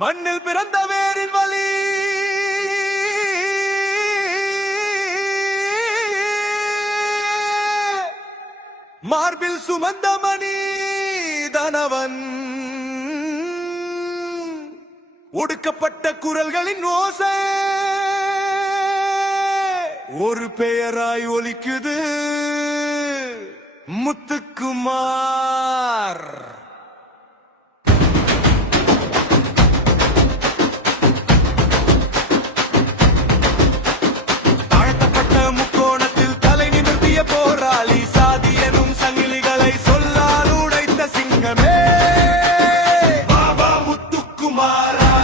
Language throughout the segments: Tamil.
மண்ணில் பிறந்த வேரின் வழி மார்பில் சுமந்த மணி தனவன் ஒடுக்கப்பட்ட குரல்களின் ஓசை ஒரு பெயராய் ஒலிக்குது முத்துக்குமார். போராளி சாதி எனும் சங்கிலிகளை சொல்லால் உடைத்த சிங்கமே பாபா முத்துக்குமாரா,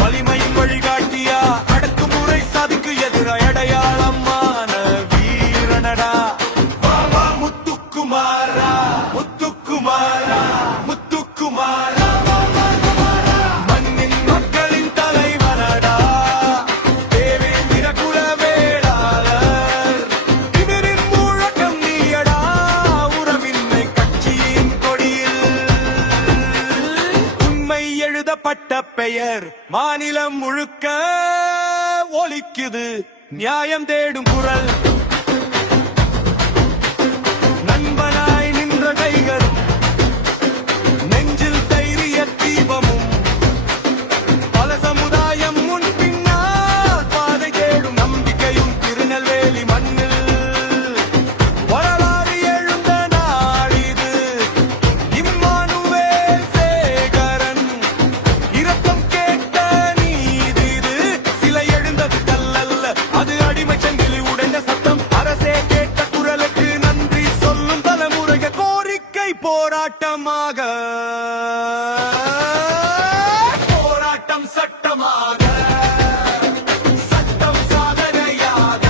வலிமையின் வழிகாட்டியா, அடக்குமுறை சாதிக்கு எதிராய் அடையாளமான வீரனடா பாபா முத்துக்குமாரா. முத்துக்குமாரா முத்துக்குமாரா மண்ணின் மக்களின் தலைவனடா, எழுதப்பட்ட பெயர் மாநிலம் முழுக்க ஒலிக்குது நியாயம் தேடும் குரல். நண்பனாய் நின்ற கைகளும் நெஞ்சில் தைரிய தீபமும் பல சமுதாயம் முன் பின்னால் பாதை தேடும் நம்பிக்கையும் திருநெல்வேலி மண்ணில் வரலாறு எழுந்த நாடிது. இம்மானுவேல் சேகரன் இரத்தம் கேட்ட நீதி இது. சிலை எழுந்தது கல்லல்ல, அது அடிமை சங்கிலி உடைந்த சத்தம். அரசே கேட்ட குரலுக்கு நன்றி சொல்லும் தலைமுறைக கோரிக்கை போராட்டமாக, போராட்டம் சட்டமாக, சட்டம் சாதனையாக,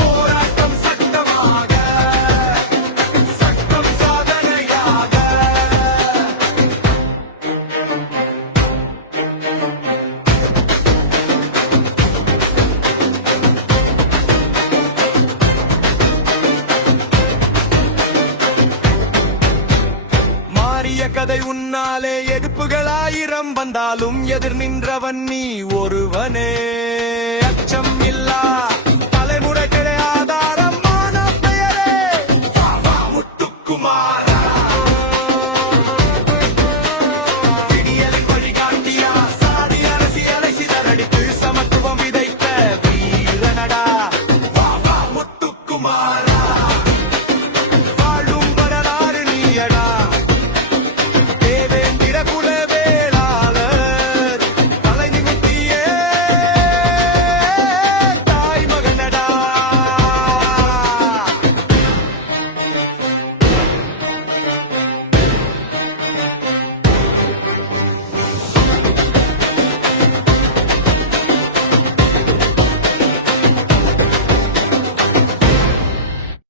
போராட்டம் சட்டமாக, சட்டம் சாதனையாக. மாறிய கதை உன்னாலே எதிர்ப்புகள் ஆயிரம் வந்தாலும் எதிர் நின்றவன் நீ ஒருவனே. அச்சம் இல்லா தலைமுறைகளே ஆதார